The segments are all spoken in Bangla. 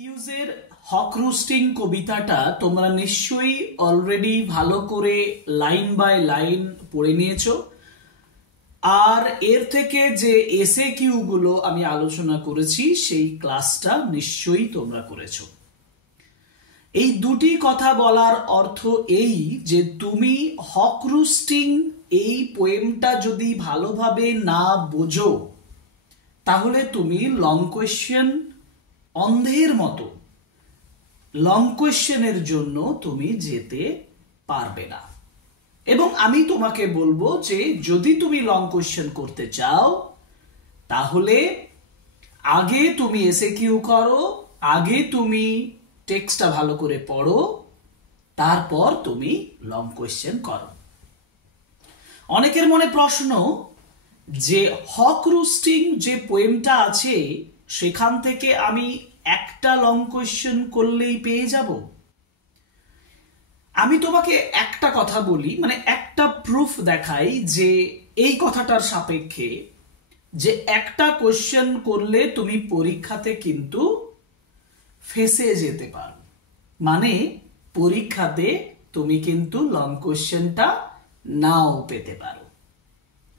হিউজের হক রুস্টিং কবিতাটা তোমরা নিশ্চয়ই অলরেডি ভালো করে লাইন বাই লাইন পড়ে নিয়েছো। আর এর থেকে যে এসএ কিউ গুলো আমি আলোচনা করেছি সেই ক্লাসটা নিশ্চয়ই তোমরা করেছো। এই দুটি কথা বলার অর্থ এই যে তুমি হক রুস্টিং এই পোয়েমটা যদি ভালোভাবে না বোঝো তাহলে তুমি লং কোয়েশ্চেন অন্ধের মতো লং কোয়েশ্চেনের জন্য তুমি যেতে পারবে না। এবং আমি তোমাকে বলবো যে যদি তুমি লং কোয়েশ্চেন করতে চাও তাহলে আগে তুমি এসএকিউ করো, আগে তুমি টেক্সটটা ভালো করে পড়ো, তারপর তুমি লং কোয়েশ্চেন করো। অনেকের মনে প্রশ্ন যে হক রুস্টিং যে পোয়েমটা আছে সেখান থেকে আমি একটা লং কোয়েশ্চেন করলেই পেয়ে যাব। আমি তোমাকে একটা কথা বলি, মানে একটা প্রুফ দেখাই যে এই কথাটার সাপেক্ষে যে একটা কোয়েশ্চেন করলে তুমি পরীক্ষাতে কিন্তু ফেসে যেতে পারো, মানে পরীক্ষাতে তুমি কিন্তু লং কোয়েশ্চেনটা নাও পেতে পারো।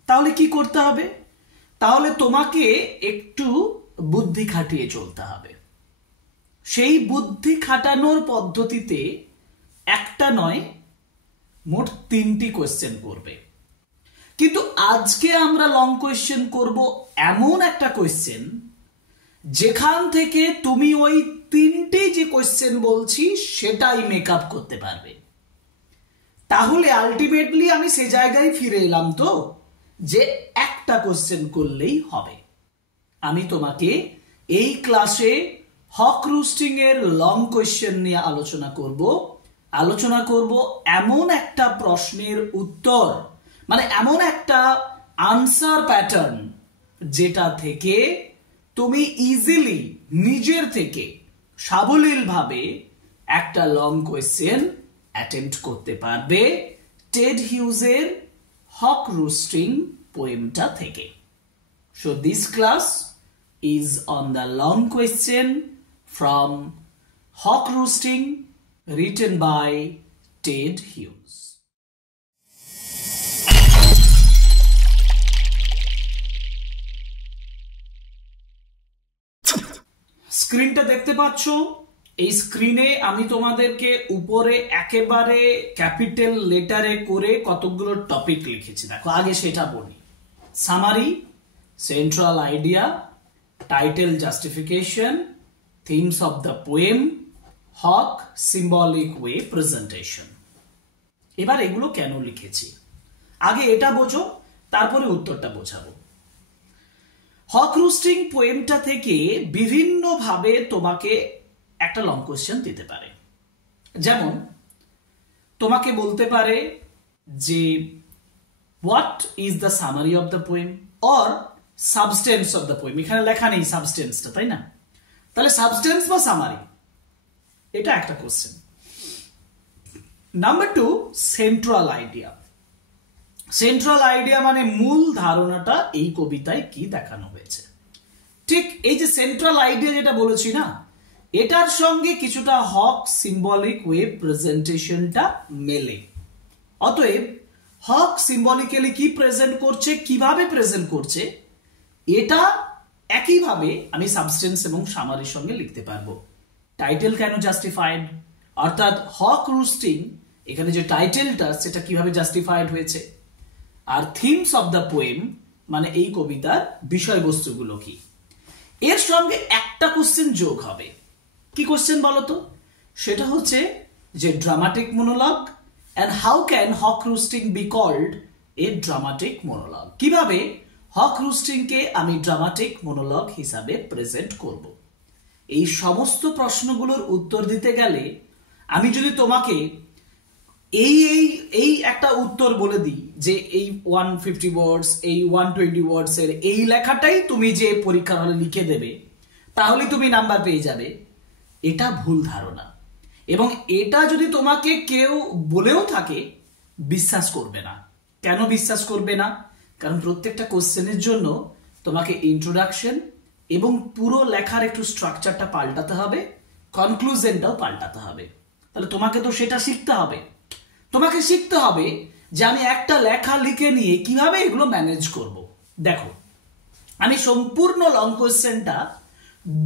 তাহলে কি করতে হবে? তাহলে তোমাকে একটু বুদ্ধি খাটিয়ে চলতে হবে। সেই বুদ্ধি খাটানোর পদ্ধতিতে একটা নয়, মোট 3টি কোয়েশ্চেন করবে। কিন্তু আজকে আমরা লং কোয়েশ্চেন করব এমন একটা কোয়েশ্চেন যেখান থেকে তুমি ওই 3টে যে কোয়েশ্চেন বলছি সেটাই মেকআপ করতে পারবে। তাহলে আলটিমেটলি আমি সে জায়গায় ফিরে এলাম তো যে একটা কোয়েশ্চেন করলেই হবে। আমি তোমাকে এই ক্লাসে হক রুস্টিং এর লং কোয়েশ্চেন নিয়ে আলোচনা করব এমন একটা প্রশ্নের উত্তর, মানে এমন একটা আনসার প্যাটার্ন যেটা থেকে তুমি ইজিলি নিজের থেকে সাবলীলভাবে একটা লং কোয়েশ্চেন অ্যাটেম্প্ট করতে পারবে টেড হিউজের হক রুস্টিং পোয়েমটা থেকে। So this class is on the long question from Hawk Roosting written by Ted Hughes. স্ক্রিনটা দেখতে পাচ্ছ? এই স্ক্রিনে আমি তোমাদেরকে উপরে একেবারে ক্যাপিটাল লেটারে করে কতগুলো টপিক লিখেছি। দেখো আগে সেটা বলি। Summary, central idea, title justification, themes of the poem, hawk, symbolic way, presentation. এবার এগুলো কেন লিখেছি আগে এটা বোঝো, তারপরে উত্তরটা বোঝাবো। হক রুস্টিং পোয়েমটা থেকে বিভিন্ন ভাবে তোমাকে একটা লং কোয়েশ্চেন দিতে পারে। যেমন তোমাকে বলতে পারে যে what is the summary of the poem or substance of the poem. এখানে লেখা নেই সাবস্টেন্সটা, তাই না? তাহলে সাবস্টেন্স বা সামারি, এটা একটা question. Number 2, central idea. Central idea মানে মূল ধারণাটা এই কবিতায় কি দেখানো হয়েছে। ঠিক এই যে সেন্ট্রাল আইডিয়া যেটা বলেছি না, এটার সঙ্গে কিছুটা হক সিম্বলিক ওয়ে প্রেজেন্টেশনটা মেলে। অতএব হক সিম্বলিক্যালি কি প্রেজেন্ট করছে, কিভাবে প্রেজেন্ট করছে, এটা একইভাবে আমি সাবস্টেন্স এবং সামারির সঙ্গে লিখতে পারবো। টাইটেল কেন জাস্টিফাইড, অর্থাৎ হক রুস্টিং এখানে যে টাইটেলটা সেটা কিভাবে জাস্টিফাইড হয়েছে। আর থিমস অফ দ্য পোয়েম মানে এই কবিতার বিষয়বস্তুগুলো কি। এর সঙ্গে একটা কোশ্চেন যোগ হবে। কি কোশ্চেন বলো তো? সেটা হচ্ছে যে dramatic মোনোলগ and how can hawk roosting be called a dramatic monologue? কিভাবে হক রুস্টিং কে আমি ড্রামাটিক মোনোলগ হিসাবে প্রেজেন্ট করব। এই সমস্ত প্রশ্নগুলোর উত্তর দিতে গেলে আমি যদি তোমাকে এই একটা উত্তর বলে দিই যে এই 150 ওয়ার্ডস, এই 120 ওয়ার্ডস এর এই লেখাটাই তুমি যে পরীক্ষার হলে লিখে দেবে তাহলে তুমি নাম্বার পেয়ে যাবে, এটা ভুল ধারণা। এবং এটা যদি তোমাকে কেউ বলেও থাকে বিশ্বাস করবে না। কেন বিশ্বাস করবে না? কারণ প্রত্যেকটা কোশ্চেনের জন্য তোমাকে ইন্ট্রোডাকশন এবং পুরো লেখার একটু স্ট্রাকচারটা পাল্টাতে হবে, কনক্লুশনটাও পাল্টাতে হবে। তাহলে তোমাকে তো সেটা শিখতে হবে। তোমাকে শিখতে হবে যে আমি একটা লেখা লিখে নিয়ে কিভাবে এগুলো ম্যানেজ করব। দেখো, আমি সম্পূর্ণ লং কোয়েশ্চেনটা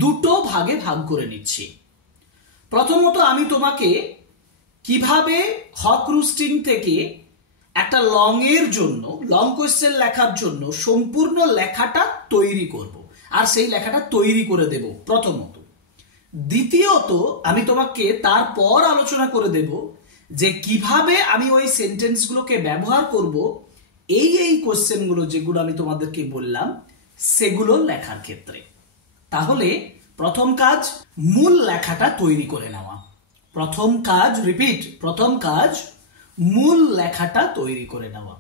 দুটো ভাগে ভাগ করে নিচ্ছি। প্রথমত আমি তোমাকে কিভাবে হক রুস্টিং থেকে একটা লং এর জন্য, লং কোয়েশ্চেন লেখার জন্য সম্পূর্ণ লেখাটা তৈরি করব, আর সেই লেখাটা তৈরি করে দেব প্রথমত। দ্বিতীয়ত আমি তোমাকে তারপর আলোচনা করে দেব যে কিভাবে আমি ওই সেন্টেন্সগুলোকে ব্যবহার করব এই কোয়েশ্চেনগুলো যেগুলো আমি তোমাদেরকে বললাম সেগুলো লেখার ক্ষেত্রে। তাহলে প্রথম কাজ মূল লেখাটা তৈরি করে নেওয়া। প্রথম কাজ, রিপিট, প্রথম কাজ মূল লেখাটা তৈরি করে নেওয়া।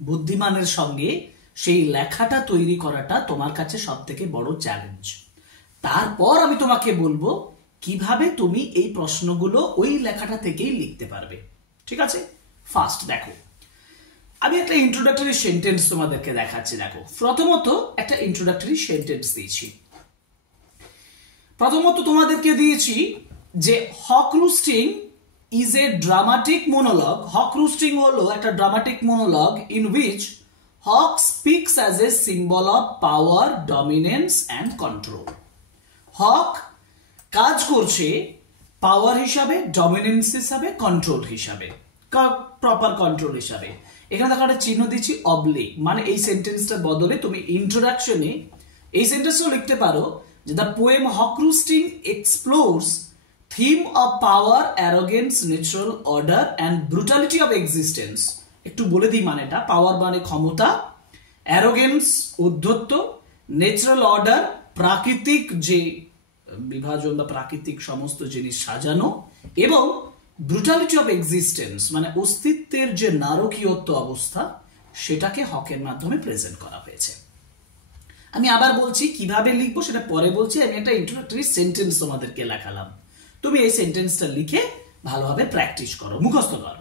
বুদ্ধিমানের সঙ্গে সেই লেখাটা তৈরি করাটা তোমার কাছে সব থেকে বড় চ্যালেঞ্জ। তারপর আমি তোমাকে বলবো কিভাবে তুমি এই প্রশ্নগুলো ওই লেখাটা থেকেই লিখতে পারবে। ঠিক আছে? ফার্স্ট দেখো, আমি একটা ইন্ট্রোডাক্টরি সেন্টেন্স তোমাদেরকে দেখাচ্ছি। দেখো, প্রথমত একটা ইন্ট্রোডাক্টরি সেন্টেন্স দিয়েছি। প্রথমত তোমাদেরকে দিয়েছি যে হক Roosting is a dramatic মোনোলগ। Haque roosting হলো একটা dramatic monologue in which hawk speaks as a symbol of power, dominance and control. Hawk কাজ করছে পাওয়ার হিসাবে, ডমিনেন্স হিসাবে, কন্ট্রোল হিসাবে, প্রপার কন্ট্রোল হিসাবে। এখানে দেখো একটা চিহ্ন দিচ্ছি অবলিক, মানে এই সেন্টেন্সটার বদলে তুমি ইন্ট্রোডাকশনে এই সেন্টেন্সও লিখতে পারো যে the poem Hawk Roosting explores theme of power, arrogance, natural order and brutality of existence. একটু বলে দিই মানেটা। পাওয়ার মানে ক্ষমতা, অ্যারোগেন্স উদ্ধত্ত, ন্যাচারাল অর্ডার প্রাকৃতিক যে বিভাজন বা প্রাকৃতিক সমস্ত জিনিস সাজানো, এবং ব্রুটালিটি অফ এক্সিস্টেন্স মানে অস্তিত্বের যে নারকীয়ত্ব অবস্থা, সেটাকে হকের মাধ্যমে প্রেজেন্ট করা হয়েছে। আমি আবার বলছি কিভাবে লিখবো সেটা পরে বলছি। আমি একটা ইন্ট্রোডাক্টরি সেন্টেন্স তোমাদেরকে লেখালাম, তুমি এই সেন্টেন্সটা লিখে ভালোভাবে প্র্যাকটিস করো, মুখস্থ করো।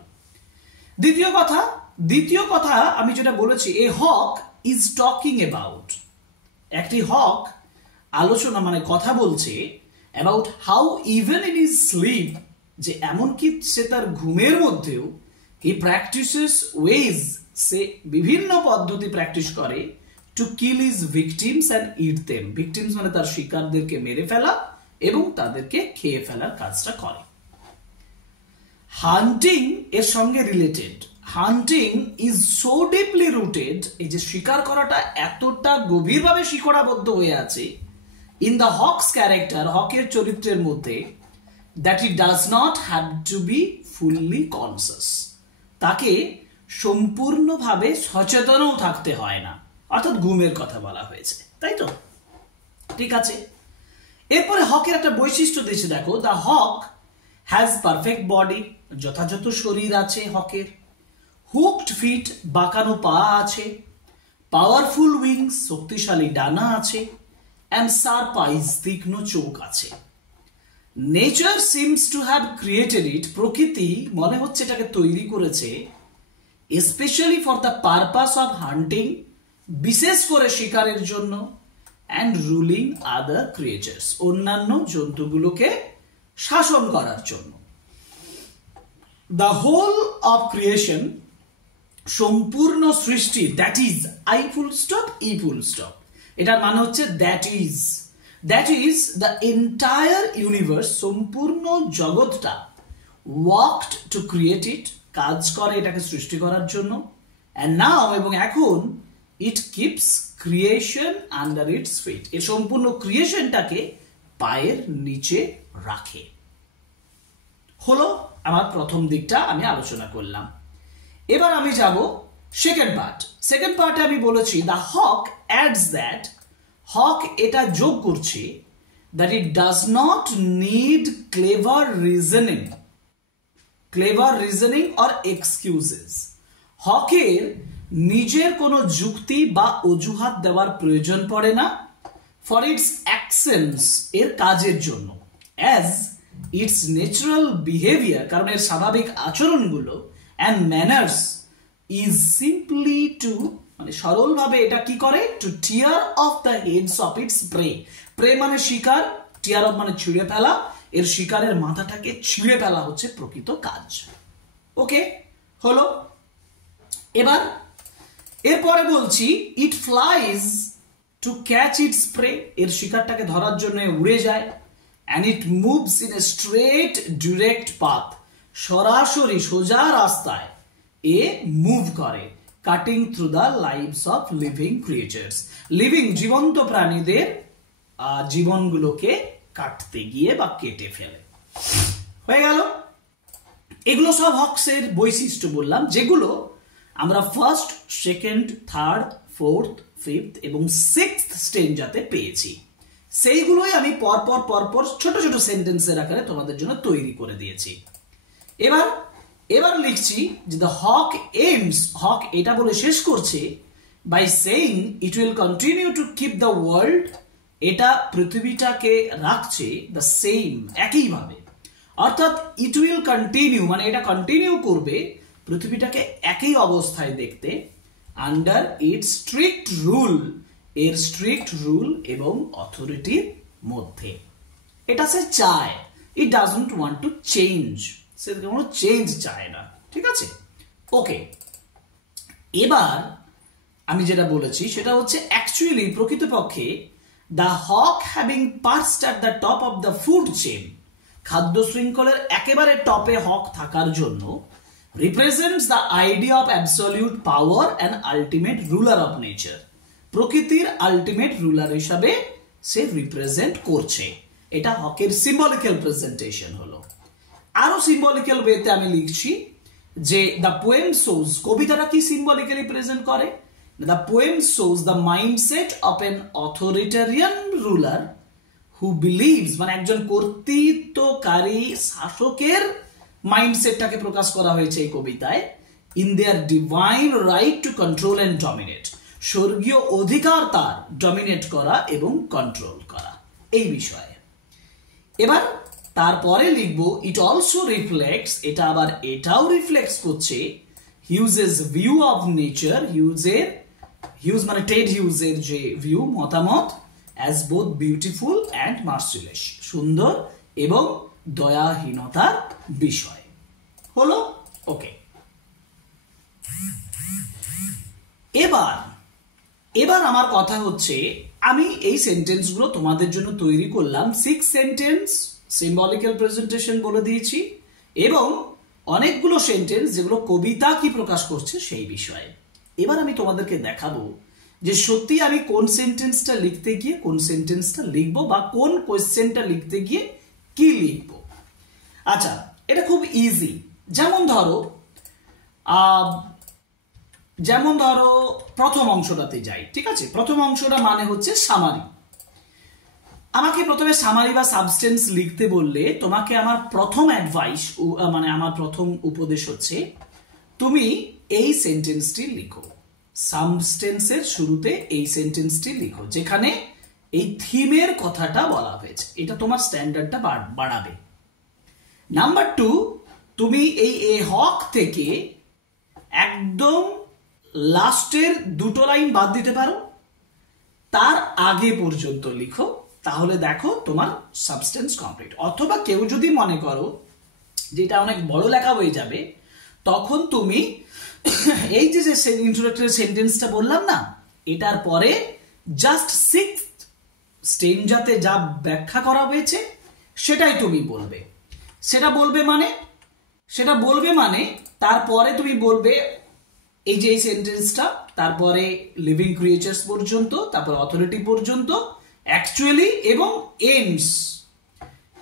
দ্বিতীয় কথা আমি যেটা বলেছি, a hawk is talking about, একটি হক আলোচনা মানে কথা বলছে about how even in his sleep, যে এমনকি সে তার ঘুমের মধ্যেও হি প্র্যাকটিসেস ওয়েজ, সে বিভিন্ন পদ্ধতি প্র্যাকটিস করে to kill his victims and it them. Victims মানে তার শিকারদেরকে মেরে ফেলা এবং তাদেরকে খেয়ে ফেলার কাজটা করে। হান্টিং এর সঙ্গে related. Hunting is so deeply rooted, এই যে শিকার করাটা এতটা গভীরভাবে শিকড়াবদ্ধ হয়ে আছে ইন দ্য হকস ক্যারেক্টার, হকের চরিত্রের মধ্যে, that it does not have to be fully conscious, তাকে সম্পূর্ণভাবে সচেতনও থাকতে হয় না, অর্থাৎ ঘুমের কথা বলা হয়েছে, তাই তো? ঠিক আছে। এরপরে হকের একটা বৈশিষ্ট্য দিয়েছে, দেখো, the hawk has perfect body, যথাযথ শরীর আছে হকের, হুকড ফিট, বাঁকানো পা আছে, পাওয়ারফুল উইংস, শক্তিশালী ডানা আছে, অ্যান্ড শার্প আইজ, তীক্ষ্ণ চোখ আছে। Nature seems to have created it, প্রকৃতি মনে হচ্ছে এটাকে তৈরি করেছে, specially for the purpose of hunting, বিশেষ করে শিকারের জন্য, অ্যান্ড রুলিং আদার ক্রিয়েচার্স, অন্যান্য জন্তুগুলোকে শাসন করার জন্য। দ্য হোল অফ ক্রিয়েশন, সম্পূর্ণ সৃষ্টি, that is I full stop E full stop, এটার মানে হচ্ছে that is the entire universe, সম্পূর্ণ জগৎটা, ওয়ার্কড টু ক্রিয়েট ইট, কাজ করে এটাকে সৃষ্টি করার জন্য, অ্যান্ড নাও, এবং এখন, it keeps creation under its feet, এই সম্পূর্ণ ক্রিয়েশনটাকে পায়ের নিচে রাখে। হলো আমার প্রথম দিকটা আমি আলোচনা করলাম। এবার আমি যাব সেকেন্ড পার্টে আমি বলেছি দ্য হক অ্যাডস দ্যাট, হক এটা যোগ করছে that it does not need clever reasoning or excuses, হকের নিজের কোনো যুক্তি বা অজুহাত দেওয়ার প্রয়োজন পড়ে না ফর ইটস অ্যাকশনস, এর কাজের জন্য, অ্যাজ ইটস ন্যাচারাল বিহেভিয়ার, কারণ এর স্বাভাবিক আচরণগুলো, and manners is simply to, মানে সরলভাবে এটা কি করে, to tear off the heads of its prey, prey মানে শিকার, টিয়ার অফ মানে ছিঁড়ে ফেলা, এর শিকারের মাথাটাকে ছিঁড়ে ফেলা হচ্ছে প্রকৃত কাজ। ওকে, হলো। এবার এরপরে বলছি it flies to catch its prey, এর শিকারটাকে ধরার জন্য উড়ে যায়। And it moves in a straight direct path, সরাসরি সোজা রাস্তায় এ মুভ করে। Cutting through the lives of living creatures, living জীবন্ত প্রাণীদের জীবনগুলোকে কাটতে গিয়ে বা কেটে ফেলে। হয়ে গেল। এগুলো সব হক্সের বৈশিষ্ট্য বললাম, যেগুলো আমরা first, second, third, fourth, fifth এবং সিক্সথ স্টেঞ্জাতে পেয়েছি। সেইগুলোই আমি পরপর পরপর ছোট ছোট সেন্টেন্সের আকারে তোমাদের জন্য তৈরি করে দিয়েছি। এবার লিখছি যে দ্য হক এইমস, হক এটা বলে শেষ করছে by saying it will continue to keep the world, এটা পৃথিবীটাকে রাখছে দ্য সেম, একইভাবে। অর্থাৎ ইট উইল কন্টিনিউ মানে এটা কন্টিনিউ করবে পৃথিবীটাকে একই অবস্থায় দেখতে, আন্ডার ইটস স্ট্রিক্ট রুল, এর স্ট্রিক্ট রুল এবং অথরিটির মধ্যে। এটা সে চায়, it doesn't want to change, সে কোনো চেঞ্জ চায় না। ঠিক আছে, ওকে। এবার আমি যেটা বলেছি সেটা হচ্ছে অ্যাকচুয়ালি প্রকৃতপক্ষে the hawk having perched at the top of the food chain, খাদ্য শৃঙ্খলের একেবারে টপে হক থাকার জন্য represents the idea of absolute power and ultimate ruler of nature, প্রকৃতির আলটিমেট রুলার হিসাবে সে রিপ্রেজেন্ট করছে। এটা হকের সিম্বলিক্যাল প্রেজেন্টেশন হলো। আরো সিম্বলিক্যাল ওয়েতে আমি লিখছি যে দ্য পোয়েম শোজ, কবিতাটা কি সিম্বলিক্যালি প্রেজেন্ট করে? The poem shows the mindset of N authoritarian ruler who believes, মানে একজন কর্তৃত্বকারী শাসকের মাইন্ডসেটটাকে প্রকাশ করা হয়েছে এই কবিতায়। In their divine right to control and dominate, স্বর্গীয় অধিকার তার ডমিনেট করা এবং কন্ট্রোল করা, এই বিষয়ে। এবার তারপরে লিখবো ইট অলসো রিফ্লেক্টস, এটা আবার এটাও রিফ্লেক্টস করছে Hughes view of nature, huge মানে টেড হিউজের যে ভিউ, মতামত, অ্যাজ বোথ বিউটিফুল অ্যান্ড মার্সিলেস, সুন্দর এবং দয়াহীনতার বিষয়। হলো, ওকে। এবার আমার কথা হচ্ছে, আমি এই সেন্টেন্সগুলো তোমাদের জন্য তৈরি করলাম। 6 সেন্টেন্স সিম্বলিক্যাল প্রেজেন্টেশন বলে দিয়েছি এবং অনেকগুলো সেন্টেন্স যেগুলো কবিতা কি প্রকাশ করছে সেই বিষয়ে। এবার আমি তোমাদেরকে দেখাবো যে সত্যি আমি কোন সেন্টেন্সটা লিখতে গিয়ে কোন সেন্টেন্সটা লিখবো বা কোন কোয়েশ্চেনটা লিখতে গিয়ে কি লিখবো। আচ্ছা, এটা খুব ইজি। যেমন ধরো প্রথম অংশটাতে যাই। ঠিক আছে, প্রথম অংশটা মানে হচ্ছে সামারি। আমাকে প্রথমে সামারি বা সাবস্টেন্স লিখতে বললে তোমাকে আমার প্রথম অ্যাডভাইস, মানে আমার প্রথম উপদেশ হচ্ছে তুমি এই সেন্টেন্সটি লিখো, সাবস্টেন্সের শুরুতে এই সেন্টেন্সটি লিখো যেখানে এই থিমের কথাটা বলা হয়েছে। এটা তোমার স্ট্যান্ডার্ডটা বাড়াবে। নাম্বার 2, তুমি এই এ হক থেকে একদম লাস্টের দুটো লাইন বাদ দিতে পারো, তার আগে পর্যন্ত লিখো, তাহলে দেখো তোমার সাবস্টেন্স কমপ্লিট। অথবা কেউ যদি মনে করো যে এটা অনেক বড় লেখা হয়ে যাবে, তখন তুমি এই যে ইন্ট্রোডাক্টরি সেন্টেন্সটা বললাম না, এটার পরে জাস্ট 6th স্টেঞ্জাতে যা ব্যাখ্যা করা হয়েছে সেটাই তুমি বলবে। সেটা বলবে মানে তারপরে তুমি বলবে এই যে এই সেন্টেন্সটা, তারপরে লিভিং ক্রিয়েচার্স পর্যন্ত, তারপর অথরিটি পর্যন্ত, অ্যাকচুয়ালি এবং এইমস,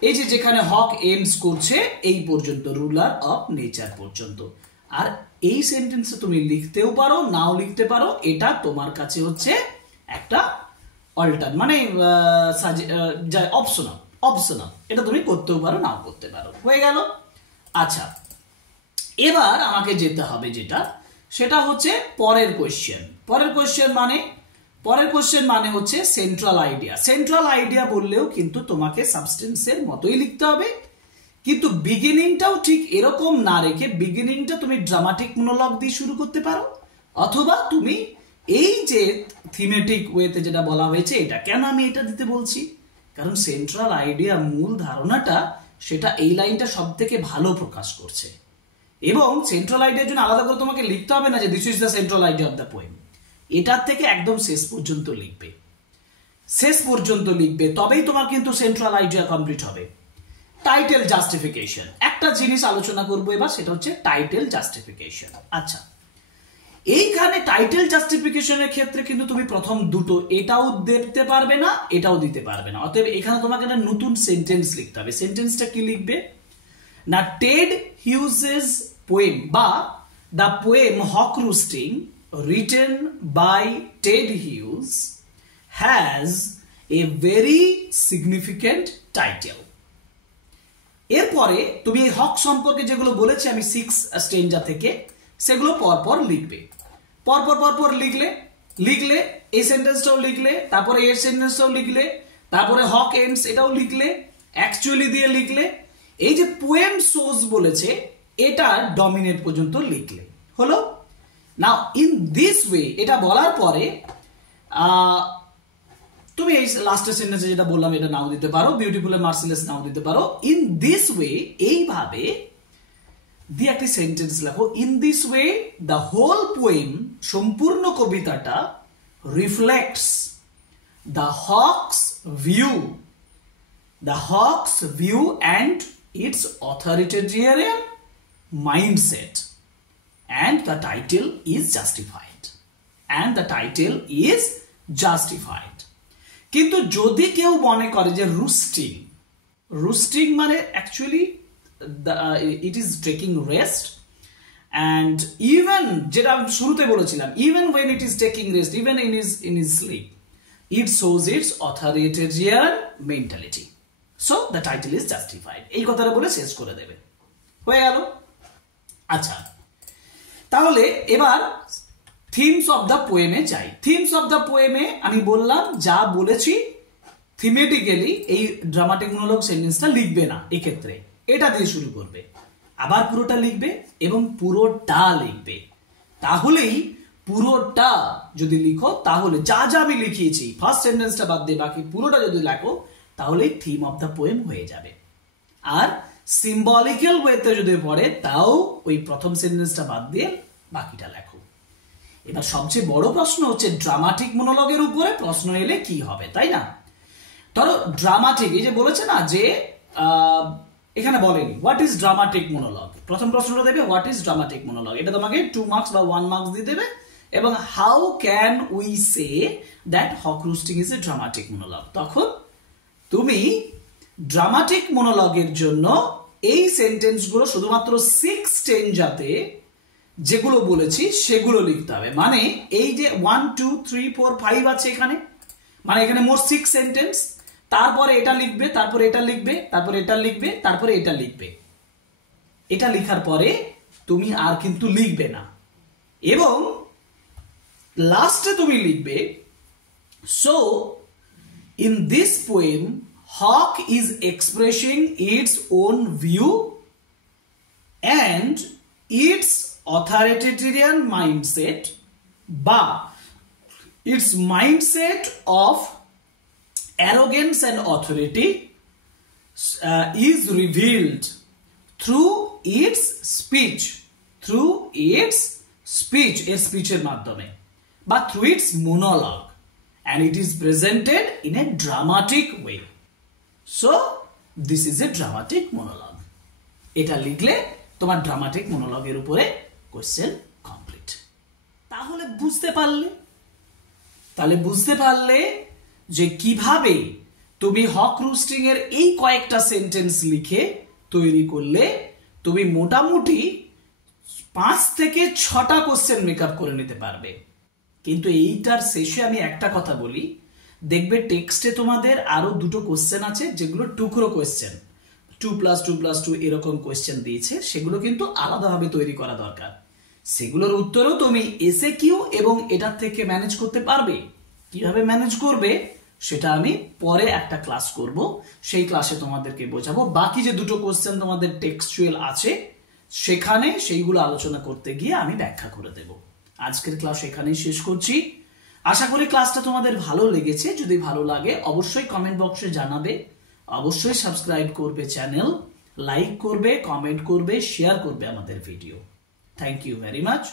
এই যে যেখানে হক এইমস করছে এই পর্যন্ত, রুলার অফ নেচার পর্যন্ত। আর এই সেন্টেন্সে তুমি লিখতেও পারো, নাও লিখতে পারো, এটা তোমার কাছে হচ্ছে একটা মানে অপশনাল, এটা তুমি করতেও পারো, নাও করতে পারো। হয়ে গেল। আচ্ছা, এবার আমাকে যেতে হবে সেটা হচ্ছে পরের কোয়েশ্চেন মানে হচ্ছে সেন্ট্রাল আইডিয়া বললেও কিন্তু তোমাকে সাবস্টেন্সের মতোই লিখতে হবে, কিন্তু বিগিনিংটাও ঠিক এরকম না রেখে বিগিনিংটা তুমি ড্রামাটিক মনোলগ দিয়ে শুরু করতে পারো, অথবা তুমি এই যে থিমেটিক ওয়েতে যেটা বলা হয়েছে, এটা কেন আমি এটা দিতে বলছি, কারণ সেন্ট্রাল আইডিয়া, মূল ধারণাটা, সেটা এই লাইনটা সব থেকে ভালো প্রকাশ করছে। এবং সেন্ট্রাল আইডিয়ার জন্য আলাদা করে তোমাকে লিখতে হবে না যে this is the central idea of the poem. এটার থেকে একদম শেষ পর্যন্ত লিখবে, শেষ পর্যন্ত লিখবে, তবেই তোমার কিন্তু সেন্ট্রাল আইডিয়া কমপ্লিট হবে। টাইটেল জাস্টিফিকেশন, একটা জিনিস আলোচনা করবো এবার, সেটা হচ্ছে টাইটেল জাস্টিফিকেশন। আচ্ছা, এইখানে টাইটেল জাস্টিফিকেশনের ক্ষেত্রে কিন্তু তুমি প্রথম দুটো, এটাও দিতে পারবে না, এটাও দিতে পারবে না। অতএব এখানে তোমাকে একটা নতুন সেন্টেন্স লিখতে হবে। সেন্টেন্সটা কি লিখবে না, টেড হিউজেস পোয়েম বা the poem Hawk Roosting written by Ted Hughes has a very significant title. এরপরে তুমি এই হক সম্পর্কে যেগুলো বলেছি আমি 6 স্টেঞ্জা থেকে, সেগুলো পরপর লিখবে। পরপর লিখলে এই সেন্টেন্সটাও লিখলে, তারপরে এর সেন্টেন্সটাও লিখলে, তারপরে হক এন্ডস এটাও লিখলে, অ্যাকচুয়ালি দিয়ে লিখলে, এই যে পোয়েম সোজ বলেছে এটা ডমিনেট পর্যন্ত লিখলে, হলো। নাও ইন দিস ওয়ে, এটা বলার পরে তুমি এই লাস্টের সেন্টেন্সে যেটা বললাম এটা নাও দিতে পারো, বিউটিফুল এন্ড মার্সিলেস নাও দিতে পারো। ইন দিস ওয়ে, এইভাবে দিয়ে একটি সেন্টেন্স লেখো। In this way the whole poem, সম্পূর্ণ কবিতাটা, reflects the hawk's view and its authoritarian mindset, and the title is justified. কিন্তু যদি কেউ মনে করে যে রুস্টিং মানে actually it is taking rest, and even যেটা আমি শুরুতে বলেছিলাম, even when it is taking rest, even in his sleep, it shows its authoritarian mentality, so the title is justified. এই কথাটা বলে শেষ করে দেবে, হয়ে গেল। আচ্ছা, তাহলে এবার থিমস অফ দ্য পোয়েমে যাই। থিমস অফ দ্য পোয়েমে আমি বললাম, যা বলেছি থিমেটিক্যালি এই ড্রামাটিক মনোলগ সেন্টেন্সটা লিখবে না, এক্ষেত্রে এটা দিয়ে শুরু করবে, আবার পুরোটা লিখবে এবং পুরোটা লিখবে। তাহলেই পুরোটা যদি লিখো, তাহলে যা যা আমি লিখিয়েছি ফার্স্ট সেন্টেন্সটা বাদ দিয়ে বাকি পুরোটা যদি লেখো, তাহলেই থিম অফ দ্য পোয়েম হয়ে যাবে। আর সিম্বলিক্যাল ওয়েতে যদি পড়ে, তাও ওই প্রথম সেন্টেন্সটা বাদ দিয়ে বাকিটা লেখো। এবার সবচেয়ে বড় প্রশ্ন হচ্ছে ড্রামাটিক মনোলগের উপরে প্রশ্ন এলে কি হবে, তাই না? ধরো ড্রামাটিক, এই যে বলেছে না যে এখানে বলেনি হোয়াট ইজ ড্রামাটিক মনোলগ, প্রথম প্রশ্নটা দেবে হোয়াট ইজ ড্রামাটিক মনোলগ, এটা তোমাকে 2 মার্কস বা 1 মার্কস দিয়ে দেবে। এবং how can we say that Hawk Roosting is a dramatic monologue, তখন তুমি ড্রামাটিক মনোলগের জন্য এই সেন্টেন্সগুলো শুধুমাত্র 6 স্টেঞ্জাতে যেগুলো বলেছি সেগুলো লিখতে হবে। মানে এই যে 1 2 3 4 5 আছে এখানে, মানে এখানে মোট 6 সেন্টেন্স, তারপরে এটা লিখবে, তারপরে এটা লিখবে, তারপরে এটা লিখবে, তারপরে এটা লিখবে। এটা লেখার পরে তুমি আর কিন্তু লিখবে না, এবং লাস্টে তুমি লিখবে so in this poem Hawk is expressing its own view and its authoritarian mindset, but its mindset of arrogance and authority is revealed through its speech, এর স্পিচের মাধ্যমে, বা through its monologue, and it is presented in a dramatic way. So this is a dramatic monologue. এটা লিখলে তোমার ড্রামাটিক মনোলগের উপরে কোশ্চেন কমপ্লিট। তাহলে বুঝতে পারলে যে কিভাবে তুমি হক রুস্টিং এর এই কয়েকটা সেন্টেন্স লিখে তৈরি করলে তুমি মোটামুটি 5 থেকে 6টা কোশ্চেন মেকআপ করে নিতে পারবে। কিন্তু এইটার শেষে আমি একটা কথা বলি, দেখবে টেক্সটে তোমাদের আরো 2টো কোশ্চেন আছে যেগুলো টুকরো কোশ্চেন, 2+2+2 এরকম কোশ্চেন দিয়েছে, সেগুলো কিন্তু আলাদাভাবে তৈরি করা দরকার। সেগুলোর উত্তরও তুমি এসএ কিউ এবং এটার থেকে ম্যানেজ করতে পারবে। কিভাবে ম্যানেজ করবে সেটা আমি পরে একটা ক্লাস করব, সেই ক্লাসে তোমাদেরকে বোঝাবো। বাকি যে 2টো কোশ্চেন তোমাদের টেক্সচুয়াল আছে সেখানে সেইগুলো আলোচনা করতে গিয়ে আমি ব্যাখ্যা করে দেব। আজকের ক্লাস এখানেই শেষ করছি। আশা করি ক্লাসটা তোমাদের ভালো লেগেছে। যদি ভালো লাগে অবশ্যই কমেন্ট বক্সে জানাবে, অবশ্যই সাবস্ক্রাইব করবে চ্যানেল, লাইক করবে, কমেন্ট করবে, শেয়ার করবে আমাদের video. Thank you very much.